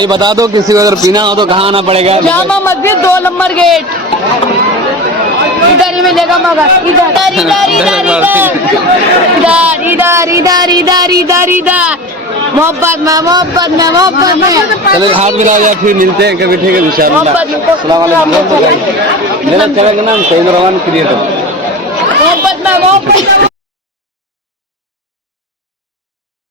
भाई बता दो किसी को अगर पीना हो तो कहाँ आना पड़ेगा? Jama Masjid 2 number gate. इधर ही मिलेगा मगर, इधर इधर इधर इधर इधर इधर इधर इधर इधर मोहब्बत में मोहब्बत में मोहब्बत में। चलो हाथ मिला या फिर मिलते हैं कभी, ठीक है इंशाअल्लाह। अस्सलाम वालेकुम। मेरा चैनल का नाम सईद रहमान क्रिएटर। मोहब्बत में मोहब्बत।